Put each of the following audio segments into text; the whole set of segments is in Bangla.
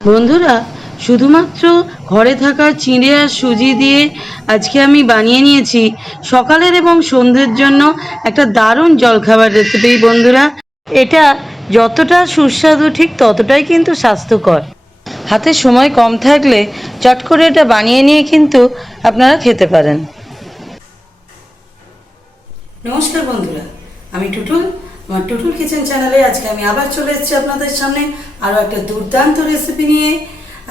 বন্ধুরা, শুধুমাত্র ঘরে থাকা চিঁড়ে আর সুজি দিয়ে আজকে আমি বানিয়ে নিয়েছি সকালের এবং সন্ধ্যের জন্য একটা দারুণ জলখাবার রেসিপি। বন্ধুরা, এটা যতটা সুস্বাদু ঠিক ততটাই কিন্তু স্বাস্থ্যকর। হাতে সময় কম থাকলে চট করে এটা বানিয়ে নিয়ে কিন্তু আপনারা খেতে পারেন। নমস্কার বন্ধুরা, আমি টুটুল। আমার টুটুল কিচেন চ্যানেলে আজকে আমি আবার চলে এসেছি আপনাদের সামনে আরও একটা দুর্দান্ত রেসিপি নিয়ে।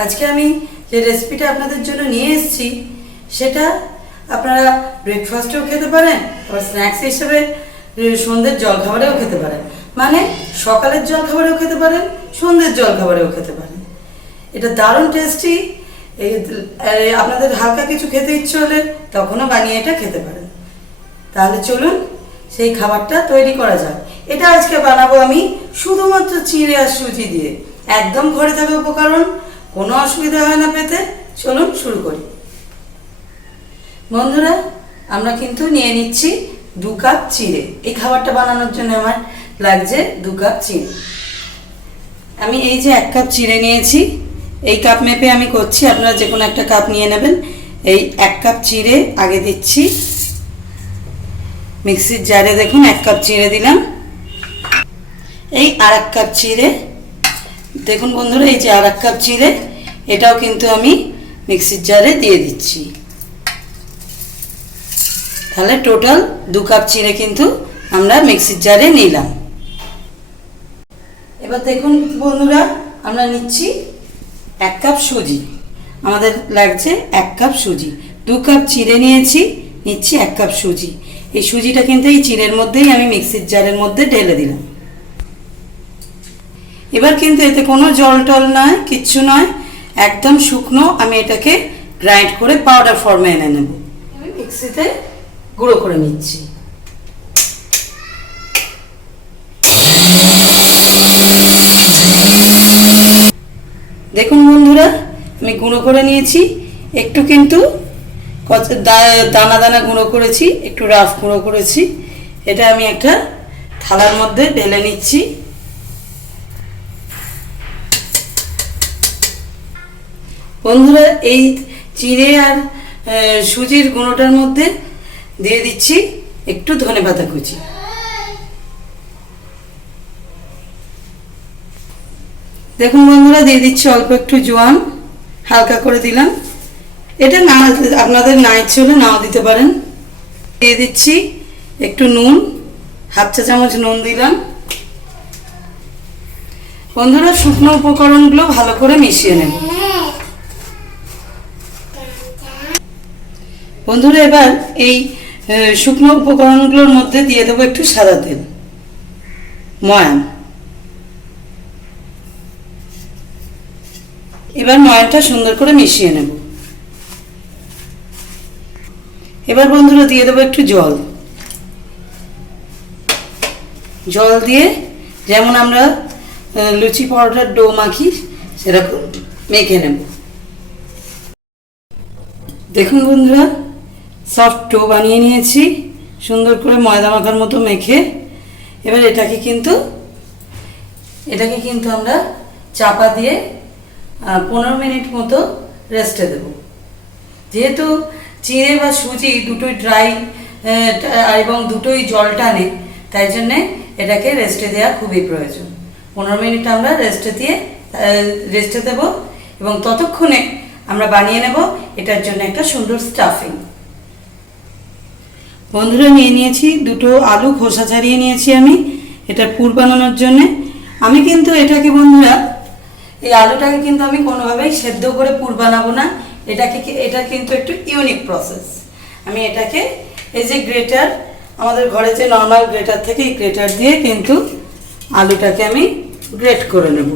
আজকে আমি যে রেসিপিটা আপনাদের জন্য নিয়ে এসেছি সেটা আপনারা ব্রেকফাস্টেও খেতে পারেন, আবার স্ন্যাক্স হিসেবে সন্ধ্যের জলখাবারেও খেতে পারেন, মানে সকালের জলখাবারেও খেতে পারেন, সন্ধ্যের জলখাবারেও খেতে পারেন। এটা দারুণ টেস্টি। আপনাদের হালকা কিছু খেতে ইচ্ছে হলে তখনও বানিয়ে এটা খেতে পারেন। তাহলে চলুন সেই খাবারটা তৈরি করা যাক। এটা আজকে বানাবো আমি শুধুমাত্র চিঁড়ে আর সুজি দিয়ে, একদম ঘরে থাকা উপকরণ, কোনো অসুবিধা হয় না পেতে। চলুন শুরু করি। বন্ধুরা, আমরা কিন্তু নিয়ে নিচ্ছি 2 কাপ চিঁড়ে। এই খাবারটা বানানোর জন্য আমার লাগছে 2 কাপ চিঁড়ে। আমি এই যে 1 কাপ চিঁড়ে নিয়েছি, এই কাপ মেপে আমি করছি, আপনারা যে কোনো একটা কাপ নিয়ে নেবেন। এই 1 কাপ চিঁড়ে আগে দিচ্ছি মিক্সির জারে। দেখুন 1 কাপ চিঁড়ে দিলাম। এই আর 1 কাপ চিঁড়ে, দেখুন বন্ধুরা, এই যে আর 1 কাপ চিঁড়ে, এটাও কিন্তু আমি মিক্সির জারে দিয়ে দিচ্ছি। তাহলে টোটাল 2 কাপ চিঁড়ে কিন্তু আমরা মিক্সির জারে নিলাম। এবার দেখুন বন্ধুরা, আমরা নিচ্ছি 1 কাপ সুজি। আমাদের লাগছে 1 কাপ সুজি। 2 কাপ চিঁড়ে নিয়েছি, নিচ্ছি 1 কাপ সুজি। এই সুজিটা কিন্তু এই চিঁড়ের মধ্যেই আমি মিক্সির জারের মধ্যে ঢেলে দিলাম। এবার কিন্তু এতে কোনো জল টল নয়, কিচ্ছু নয়, একদম শুকনো। আমি এটাকে গ্রাইন্ড করে পাউডার ফর্মে এনে নেব। আমি মিক্সিতে গুঁড়ো করে নিচ্ছি। দেখুন বন্ধুরা, আমি গুঁড়ো করে নিয়েছি। একটু কিন্তু দানা দানা গুঁড়ো করেছি, একটু রাফ গুঁড়ো করেছি। এটা আমি একটা থালার মধ্যে ঢেলে নিচ্ছি। বন্ধুরা, এই চিঁড়ে আর সুজির গুঁড়োটার মধ্যে দিয়ে দিচ্ছি একটু ধনেপাতা কুচি। দেখুন বন্ধুরা, দিয়ে দিচ্ছি অল্প একটু জোয়ান, হালকা করে দিলাম। এটা না আপনাদের না ইচ্ছে হলে নাও দিতে পারেন। দিয়ে দিচ্ছি একটু নুন, 1/2 চা চামচ নুন দিলাম। বন্ধুরা, শুকনো উপকরণগুলো ভালো করে মিশিয়ে নেব। বন্ধুরা, এবার এই শুকনো উপকরণগুলোর মধ্যে দিয়ে দেবো একটু সাদা তেল, ময়ান। এবার ময়ানটা সুন্দর করে মিশিয়ে নেব। এবার বন্ধুরা দিয়ে দেবো একটু জল। জল দিয়ে যেমন আমরা লুচি পরোটার ডো মাখি সেরকম মেখে নেব। দেখুন বন্ধুরা, সফট ডো বানিয়ে নিয়েছি সুন্দর করে ময়দা মাখার মতো মেখে। এবার এটাকে কিন্তু আমরা চাপা দিয়ে 15 মিনিট মতো রেস্টে দেব। যেহেতু চিঁড়ে বা সুজি দুটোই ড্রাই এবং দুটোই জল টানে, তাই জন্যে এটাকে রেস্টে দেওয়া খুবই প্রয়োজন। 15 মিনিট আমরা রেস্টে দেব এবং ততক্ষণে আমরা বানিয়ে নেব এটার জন্য একটা সুন্দর স্টাফিং। বন্ধুরা, নিয়ে নিয়েছি 2টো আলু, খোসা ছাড়িয়ে নিয়েছি আমি এটার পুর বানানোর জন্যে। আমি কিন্তু এটাকে বন্ধুরা, এই আলুটাকে কিন্তু আমি কোনোভাবেই সেদ্ধ করে পুর বানাবো না। এটা কিন্তু একটু ইউনিক প্রসেস। আমি এটাকে এই যে গ্রেটার, আমাদের ঘরে যে নর্মাল গ্রেটার থেকে, এই গ্রেটার দিয়ে কিন্তু আলুটাকে আমি গ্রেট করে নেব।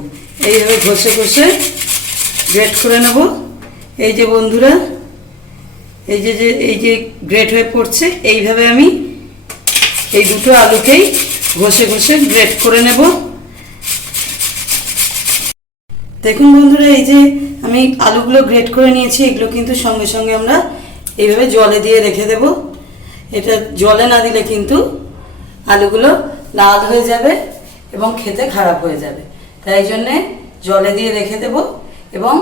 এইভাবে ঘষে ঘষে গ্রেট করে নেব। এই যে বন্ধুরা, এই যে গ্রেট হয়ে পড়ছে, এইভাবে আমি এই 2টো আলুকেই ঘষে ঘষে গ্রেট করে নেব। দেখুন বন্ধুরা, এই যে আমি আলুগুলো গ্রেট করে নিয়েছি, এগুলো কিন্তু সঙ্গে সঙ্গে আমরা এইভাবে জলে দিয়ে রেখে দেব। এটা জলে না দিলে কিন্তু আলুগুলো লাল হয়ে যাবে এবং খেতে খারাপ হয়ে যাবে, তাই জন্যে জলে দিয়ে রেখে দেব। এবং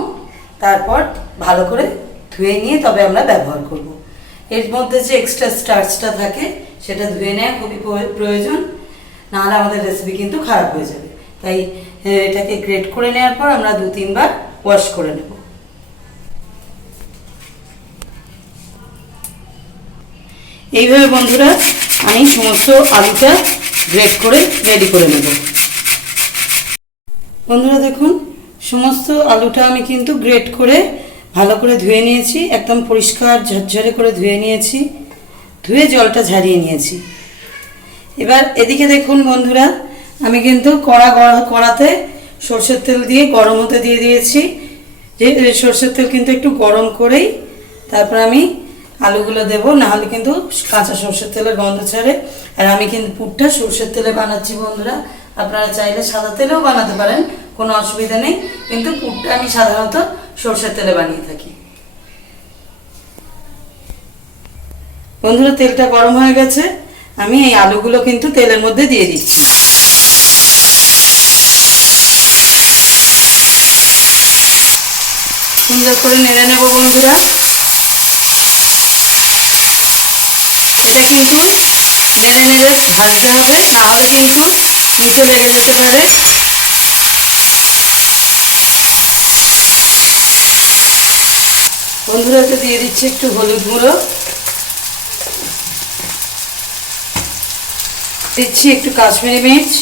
তারপর ভালো করে ধুয়ে নিয়ে তবে আমরা ব্যবহার করব। এর মধ্যে যে এক্সট্রা স্টার্চটা থাকে সেটা ধুয়ে নেওয়া খুবই প্রয়োজন, নাহলে আমাদের রেসিপি কিন্তু খারাপ হয়ে যাবে। তাই এটাকে গ্রেট করে নেওয়ার পর আমরা 2-3 বার ওয়াশ করে নেব। এইভাবে বন্ধুরা আমি সমস্ত আলুটা গ্রেট করে রেডি করে নেব। বন্ধুরা দেখুন, সমস্ত আলুটা আমি কিন্তু গ্রেট করে ভালো করে ধুয়ে নিয়েছি, একদম পরিষ্কার ঝরঝরে করে ধুয়ে নিয়েছি, ধুয়ে জলটা ঝারিয়ে নিয়েছি। এবার এদিকে দেখুন বন্ধুরা, আমি কিন্তু কড়াতে সরষের তেল দিয়ে গরম হতে দিয়ে দিয়েছি। যে সরষের তেল কিন্তু একটু গরম করেই তারপর আমি আলুগুলো দেব, নাহলে কিন্তু কাঁচা সরষের তেলের গন্ধ ছাড়ে। আর আমি কিন্তু পুরটা সরষের তেলে বানাচ্ছি বন্ধুরা, আপনারা চাইলে সাদা তেলেও বানাতে পারেন, কোনো অসুবিধা নেই, কিন্তু পুরটা আমি সাধারণত সরষের তেলে বানিয়ে থাকি। বন্ধুরা তেলটা গরম হয়ে গেছে, আমি এই আলুগুলো কিন্তু তেলের মধ্যে দিয়ে দিচ্ছি। সুন্দর করে নেড়ে নেব বন্ধুরা। এটা কিন্তু নেড়ে নেড়ে ভাজতে হবে, নাহলে কিন্তু নিচে লেগে যেতে পারে। বন্ধুরা এতে দিয়ে দিচ্ছি একটু হলুদ গুঁড়ো, দিচ্ছি একটু কাশ্মীরি মির্চ,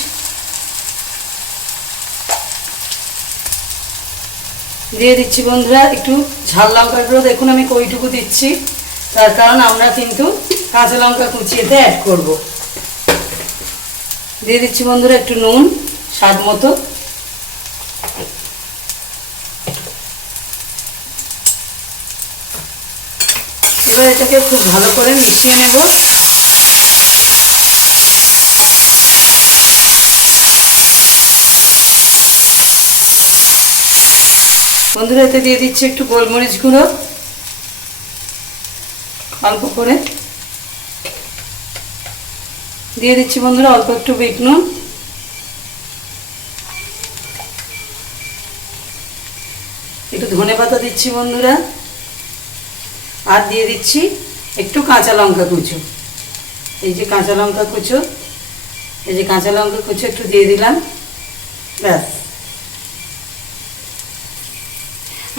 দিয়ে দিচ্ছি বন্ধুরা একটু ঝাল লঙ্কার গুঁড়ো। দেখুন আমি কইটুকু দিচ্ছি, তার কারণ আমরা কিন্তু কাঁচা লঙ্কা কুচিয়েতে অ্যাড করব। দিয়ে দিচ্ছি বন্ধুরা একটু নুন স্বাদ মতো। এবার এটাকে খুব ভালো করে মিশিয়ে নেব। বন্ধুরা এতে দিয়ে দিচ্ছি একটু গোলমরিচ গুঁড়ো অল্প করে, দিয়ে দিচ্ছি বন্ধুরা অল্প একটু বিট নুন, একটু ধনেপাতা দিচ্ছি বন্ধুরা, আর দিয়ে দিচ্ছি একটু কাঁচা লঙ্কা কুচো। এই যে কাঁচা লঙ্কা কুচো, এই যে কাঁচা লঙ্কা কুচো একটু দিয়ে দিলাম, ব্যাস।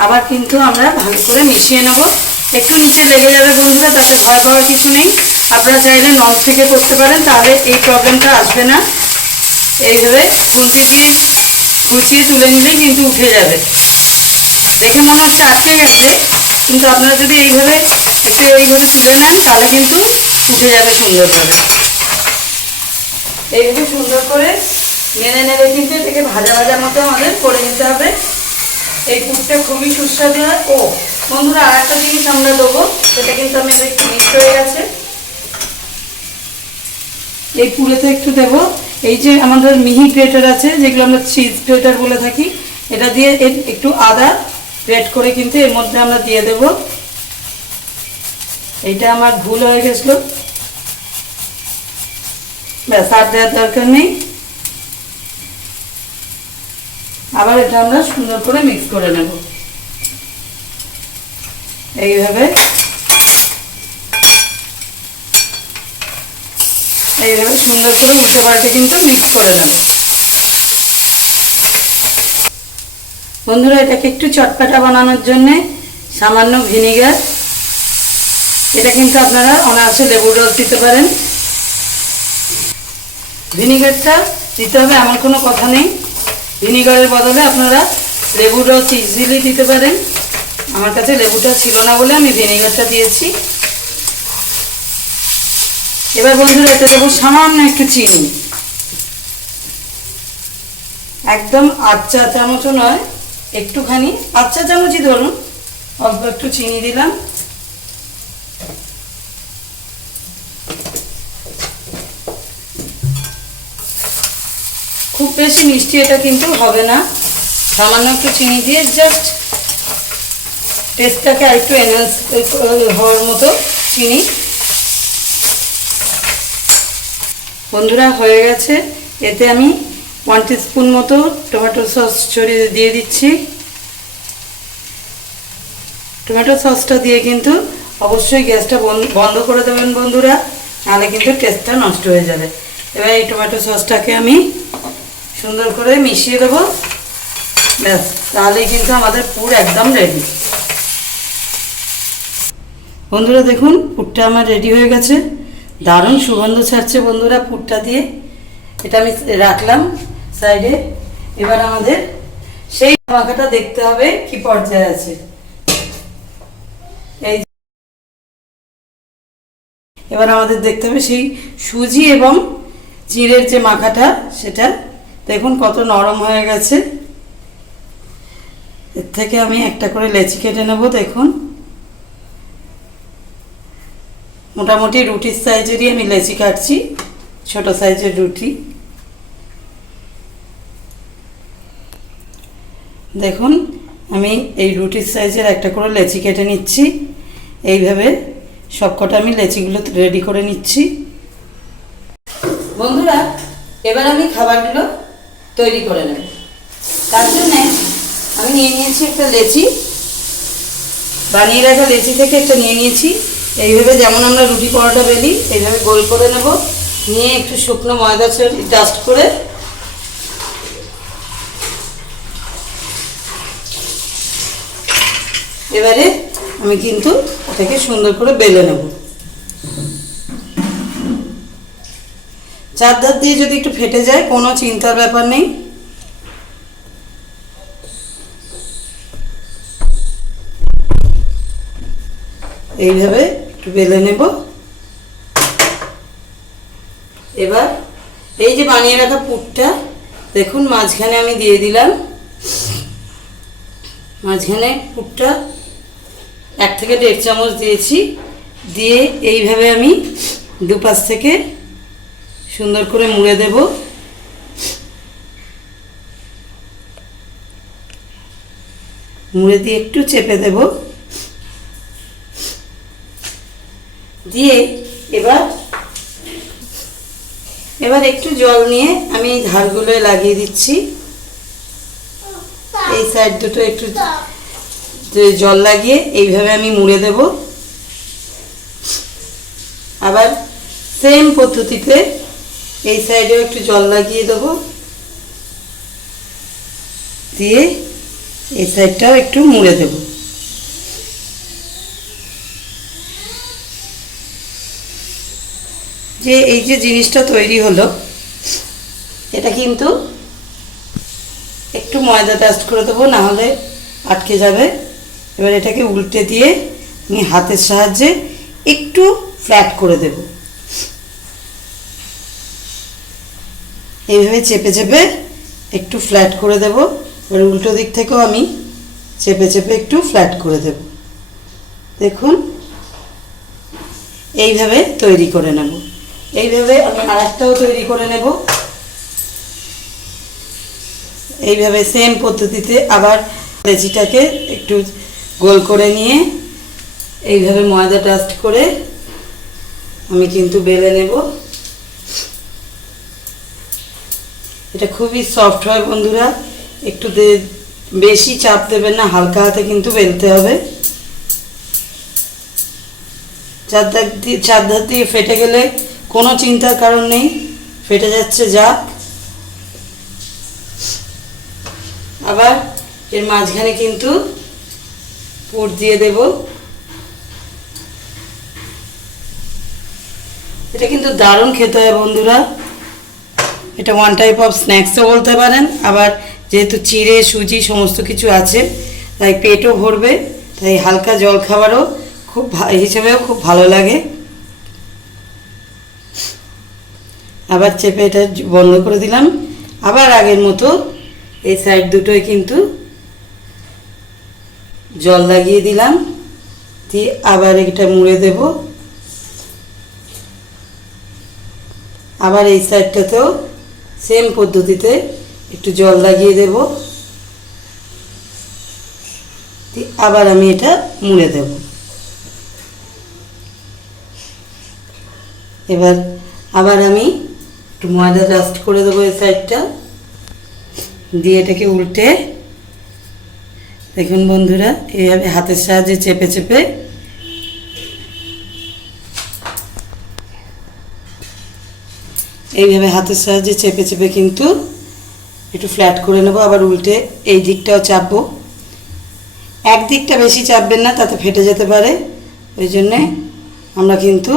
আবার কিন্তু আমরা ভালো করে মিশিয়ে নেব। একটু নিচে লেগে যাবে বন্ধুরা, তাতে ভয় পাওয়ার কিছু নেই। আপনারা চাইলে ননস্টিকে করতে পারেন, তাহলে এই প্রবলেমটা আসবে না। এইভাবে খুন্তি দিয়ে খুঁচিয়ে তুলে নিলেই কিন্তু উঠে যাবে। দেখে মনে হচ্ছে আটকে গেছে, কিন্তু আপনারা যদি এইভাবে তুলে নেন তাহলে কিন্তু উঠে যাবে সুন্দরভাবে। এইভাবে সুন্দর করে মেনে নেবে, কিন্তু এটাকে ভাজা ভাজা মতো আমাদের করে নিতে হবে। এই পুরটা খুবই সুস্বাদু হয়। ও বন্ধুরা আর একটা জিনিস আমরা দেবো, সেটা কিন্তু আমি একটু মিক্স হয়ে গেছে। এই পুরেতে একটু দেবো এই যে আমাদের মিহি গ্রেটার আছে, যেগুলো আমরা চিজ গ্রেটার বলে থাকি, এটা দিয়ে একটু আদা গ্রেট করে কিন্তু এর মধ্যে আমরা দিয়ে দেব। এইটা আমার ভুল হয়ে গেছিল, ব্যাস আর দেওয়ার দরকার নেই। আবার এটা আমরা সুন্দর করে মিক্স করে নেব। এইভাবে সুন্দর করে উল্টে পাল্টে কিন্তু মিক্স করে নেব। বন্ধুরা এটাকে একটু চটপাটা বানানোর জন্যে সামান্য ভিনিগার, এটা কিন্তু আপনারা অনায়াসে লেবুর রস দিতে পারেন। ভিনিগারটা দিতে হবে এমন কোনো কথা নেই, ভিনিগারের বদলে আপনারা লেবুর রস ইজিলি দিতে পারেন। আমার কাছে লেবুটা ছিল না বলে আমি ভিনিগারটা দিয়েছি। এবার বন্ধুরা এতে দেবো সামান্য একটু চিনি, একদম 8 চা চামচও নয়, একটুখানি 5 চা চামচই ধরুন, অল্প একটু চিনি দিলাম। খুব বেশি মিষ্টি এটা কিন্তু হবে না, সামান্য একটু চিনি দিয়ে জাস্ট টেস্টটাকে আরেকটু এনহান্স হওয়ার মতো চিনি। বন্ধুরা হয়ে গেছে। এতে আমি 1 টিস্পুন মতো টমেটো সস ছড়িয়ে দিয়ে দিচ্ছি। টমেটো সসটা দিয়ে কিন্তু অবশ্যই গ্যাসটা বন্ধ করে দেবেন বন্ধুরা, নাহলে কিন্তু টেস্টটা নষ্ট হয়ে যাবে। এবার এই টমেটো সসটাকে আমি সুন্দর করে মিশিয়ে দেবো, ব্যাস তাহলেই কিন্তু আমাদের পুর একদম রেডি। বন্ধুরা দেখুন পুরটা আমার রেডি হয়ে গেছে, দারুণ সুগন্ধ ছাড়ছে বন্ধুরা পুরটা দিয়ে। এটা আমি রাখলাম সাইডে। এবার আমাদের সেই মাখাটা দেখতে হবে কি পর্যায়ে আছে। এই এবার আমাদের দেখতে হবে সেই সুজি এবং চিড়ের যে মাখাটা, সেটা দেখুন কত নরম হয়ে গেছে। এর থেকে আমি একটা করে লেচি কেটে নেব। দেখুন মোটামুটি রুটির সাইজেরই আমি লেচি কাটছি, ছোট সাইজের রুটি। দেখুন আমি এই রুটির সাইজের একটা করে লেচি কেটে নিচ্ছি। এইভাবে সবকটা আমি লেচিগুলো রেডি করে নিচ্ছি। বন্ধুরা এবার আমি খাবারগুলো তৈরি করে নেব। তার জন্যে আমি নিয়ে নিয়েছি একটা লেচি, বানিয়ে রাখা লেচি থেকে একটা নিয়ে নিয়েছি। এইভাবে যেমন আমরা রুটি পরোটা বেলি এইভাবে গোল করে নেব, নিয়ে একটু শুকনো ময়দা ডাস্ট করে এবারে আমি কিন্তু এটাকে সুন্দর করে বেলে নেব। চারধার দিয়ে যদি একটু ফেটে যায় কোনো চিন্তার ব্যাপার নেই। এইভাবে একটু বেলে নেব। এবার এই যে বানিয়ে রাখা পুরটা দেখুন মাঝখানে আমি দিয়ে দিলাম। মাঝখানে পুরটা 1 থেকে 1.5 চামচ দিয়েছি, দিয়ে এইভাবে আমি দুপাশ থেকে সুন্দর করে মুড়ে দেব। মুড়ে দিয়ে একটু চেপে দেব, দিয়ে এবার একটু জল নিয়ে আমি এই ধারগুলোয় লাগিয়ে দিচ্ছি। এই সাইড দুটো একটু জল লাগিয়ে এইভাবে আমি মুড়ে দেব। আবার সেম পদ্ধতিতে এই সাইডেও একটু জল লাগিয়ে দেব, দিয়ে এই সাইডটাও একটু মুড়ে দেব। যে এই যে জিনিসটা তৈরি হলো, এটা কিন্তু একটু ময়দা ডাস্ট করে দেবো, না হলে আটকে যাবে। এবার এটাকে উল্টে দিয়ে আমি হাতের সাহায্যে একটু ফ্ল্যাট করে দেব। এইভাবে চেপে চেপে একটু ফ্ল্যাট করে দেব। এবার উল্টো দিক থেকেও আমি চেপে চেপে একটু ফ্ল্যাট করে দেব। দেখুন এইভাবে তৈরি করে নেব। এইভাবে আমি আরেকটাও তৈরি করে নেব। এইভাবে সেম পদ্ধতিতে আবার লেচিটাকে একটু গোল করে নিয়ে এইভাবে ময়দা ডাস্ট করে আমি কিন্তু বেলে নেব। এটা খুবই সফট হয় বন্ধুরা, একটু বেশি চাপ দেবেন না, হালকা হাতে কিন্তু বেলতে হবে। চারধার দিয়ে ফেটে গেলে কোনো চিন্তার কারণ নেই, ফেটে যাচ্ছে যাক। আবার এর মাঝখানে কিন্তু পুর দিয়ে দেব। এটা কিন্তু দারুণ খেতে হয় বন্ধুরা। এটা ওয়ান টাইপ অফ স্ন্যাক্সও বলতে পারেন। আবার যেহেতু চিড়ে সুজি সমস্ত কিছু আছে তাই পেটও ভরবে, তাই হালকা জল খাবারও হিসেবেও খুব ভালো লাগে। আবার চেপে এটা বন্ধ করে দিলাম। আবার আগের মতো এই সাইড দুটোয় কিন্তু জল লাগিয়ে দিলাম, দিয়ে আবার এটা মুড়ে দেব। আবার এই সাইডটাতেও সেম পদ্ধতিতে একটু জল লাগিয়ে দেব, দিয়ে আবার আমি এটা মুড়ে দেব। এবার আবার আমি একটু ময়দা ডাস্ট করে দেবো এই সাইডটা, দিয়ে এটাকে উল্টে দেখুন বন্ধুরা, এইভাবে হাতের সাহায্যে চেপে চেপে কিন্তু একটু ফ্ল্যাট করে নেব। আবার উল্টে এই দিকটাও চাপবো। এক দিকটা বেশি চাপবেন না, তাতে ফেটে যেতে পারে। ওই জন্যে আমরা কিন্তু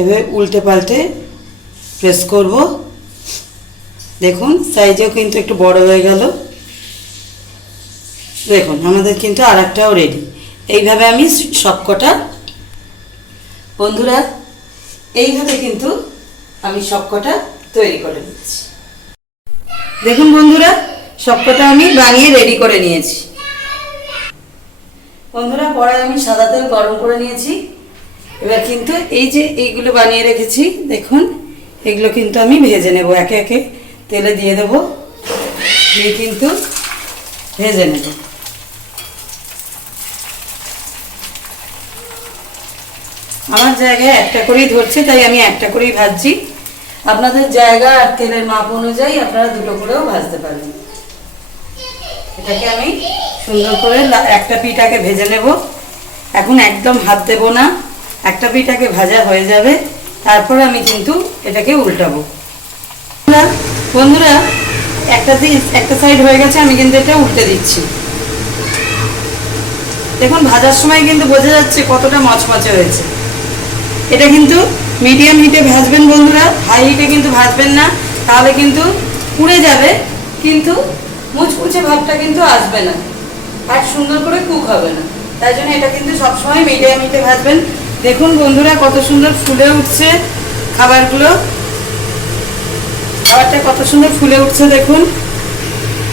এভাবে উল্টে পাল্টে প্রেস করব। দেখুন সাইজেও কিন্তু একটু বড় হয়ে গেল। দেখুন আমাদের কিন্তু আর একটাও রেডি। এইভাবে আমি সবকটা বন্ধুরা, এইভাবে কিন্তু আমি সবকটা তৈরি করে নিচ্ছি। দেখুন বন্ধুরা, সবকটা আমি বানিয়ে রেডি করে নিয়েছি। বন্ধুরা, কড়াই আমি সাদা তেল গরম করে নিয়েছি। এবার কিন্তু এই যে এইগুলো বানিয়ে রেখেছি, দেখুন এগুলো কিন্তু আমি ভেজে নেব। একে একে তেলে দিয়ে দেব, দিয়ে কিন্তু ভেজে নেব। আমার জায়গায় একটা করেই ধরছে, তাই আমি একটা করেই ভাজছি। আপনাদের জায়গা আর তেলের মাপ অনুযায়ী আপনারা দুটো করেও ভাজতে পারেন। এটাকে আমি সুন্দর করে একটা পিঠাকে ভেজে নেব। এখন একদম হাত দেব না, একটা পিঠাকে ভাজা হয়ে যাবে, তারপরে আমি কিন্তু এটাকে উল্টাবো। বন্ধুরা, একটা সাইড হয়ে গেছে, আমি কিন্তু এটা উল্টে দিচ্ছি। দেখুন ভাজার সময় কিন্তু বোঝা যাচ্ছে কতটা মচমচে হয়েছে। এটা কিন্তু মিডিয়াম হিটে ভাজবেন বন্ধুরা, হাই হিটে কিন্তু ভাজবেন না, তাহলে কিন্তু পুড়ে যাবে, কিন্তু মুচমুচে ভাবটা কিন্তু আসবে না আর সুন্দর করে কুক হবে না। তাই জন্য এটা কিন্তু সবসময় মিডিয়াম হিটে ভাজবেন। দেখুন বন্ধুরা, কত সুন্দর ফুলে উঠছে খাবারগুলো। খাবারটা কত সুন্দর ফুলে উঠছে দেখুন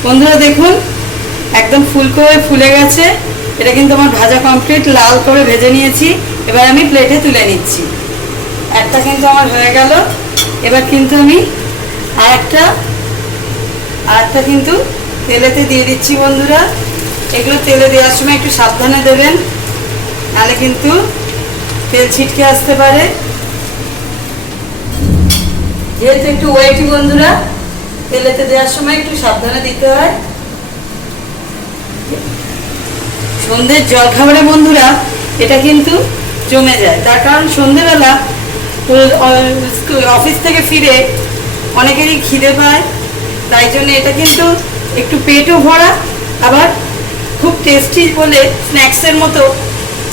বন্ধুরা, দেখুন একদম ফুলে গেছে। এটা কিন্তু আমার ভাজা কমপ্লিট, লাল করে ভেজে নিয়েছি। এবার আমি প্লেটে তুলে নিচ্ছি। একটা কিন্তু আমার হয়ে গেল। এবার কিন্তু আমি আরেকটা কিন্তু তেলেতে দিয়ে দিচ্ছি বন্ধুরা। এগুলো তেলে দেওয়ার সময় একটু সাবধানে দেবেন, নাহলে কিন্তু তেল ছিটকে আসতে পারে। যেহেতু একটু ওয়েটি বন্ধুরা, তেলেতে দেওয়ার সময় একটু সাবধানে দিতে হয়। সন্ধ্যের জলখাবারে বন্ধুরা এটা কিন্তু জমে যায়, তার কারণ সন্ধ্যেবেলা অফিস থেকে ফিরে অনেকেরই খিদে পায়। তাই জন্য এটা কিন্তু একটু পেটও ভরা, আবার খুব টেস্টি বলে স্ন্যাক্সের মতো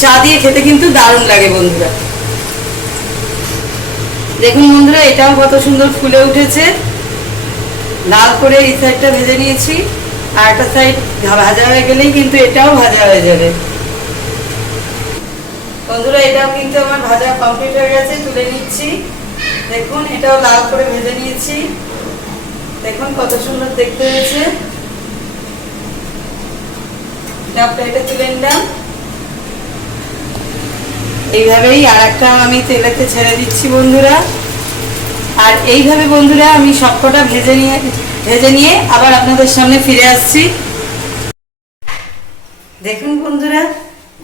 চা দিয়ে খেতে কিন্তু দারুণ লাগে বন্ধুরা। দেখুন বন্ধুরা, এটাও কত সুন্দর ফুলে উঠেছে। লাল করে এই সাইডটা ভেজে নিয়েছি, আর একটা সাইড ভাজা হয়ে গেলেই কিন্তু এটাও ভাজা হয়ে যাবে বন্ধুরা। এটাও কিন্তু আমার ভাজা কমপ্লিট হয়ে গেছে, তুলে নিচ্ছি। দেখুন এটাও লাল করে ভেজে নিয়েছি। দেখুন কত সুন্দর দেখতে হয়েছে। প্লেটে তুলে নিলাম। এইভাবেই আর একটা আমি তেলেতে ছেড়ে দিচ্ছি বন্ধুরা। আর এইভাবে বন্ধুরা আমি সবকটা ভেজে নিয়ে আবার আপনাদের সামনে ফিরে আসছি। দেখুন বন্ধুরা,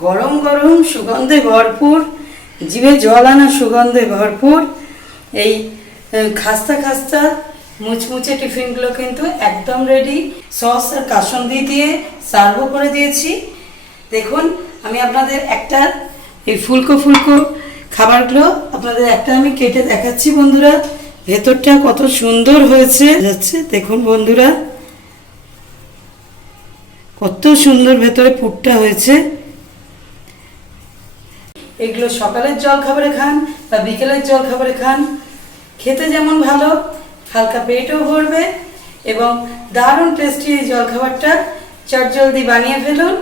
গরম গরম সুগন্ধে ভরপুর, জিভে জল আনা সুগন্ধে ভরপুর এই খাস্তা খাস্তা মুচমুচে টিফিনগুলো কিন্তু একদম রেডি। সস আর কাসুন্দি দিয়ে সার্ভও করে দিয়েছি। দেখুন আমি আপনাদের একটা এই ফুলকো খাবারগুলো আপনাদের একটা আমি কেটে দেখাচ্ছি বন্ধুরা। ভেতরটা কত সুন্দর হয়েছে যাচ্ছে, দেখুন বন্ধুরা কত সুন্দর ভেতরে পুরটা হয়েছে। এগুলো সকালের জল খাবারে খান বা বিকেলের জল খাবারে খান, খেতে যেমন ভালো, হালকা পেটও ভরবে এবং দারুণ টেস্টি এই জলখাবারটা চটজলদি বানিয়ে ফেলুন।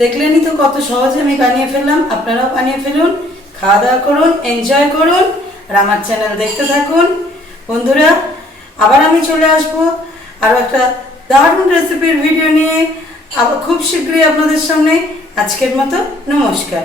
দেখলেনই তো কত সহজে আমি বানিয়ে ফেললাম। আপনারাও বানিয়ে ফেলুন, খাওয়া দাওয়া করুন, এনজয় করুন, আর আমার চ্যানেল দেখতে থাকুন বন্ধুরা। আবার আমি চলে আসবো আরও একটা দারুণ রেসিপির ভিডিও নিয়ে, আবার খুব শীঘ্রই আপনাদের সামনে। আজকের মতো নমস্কার।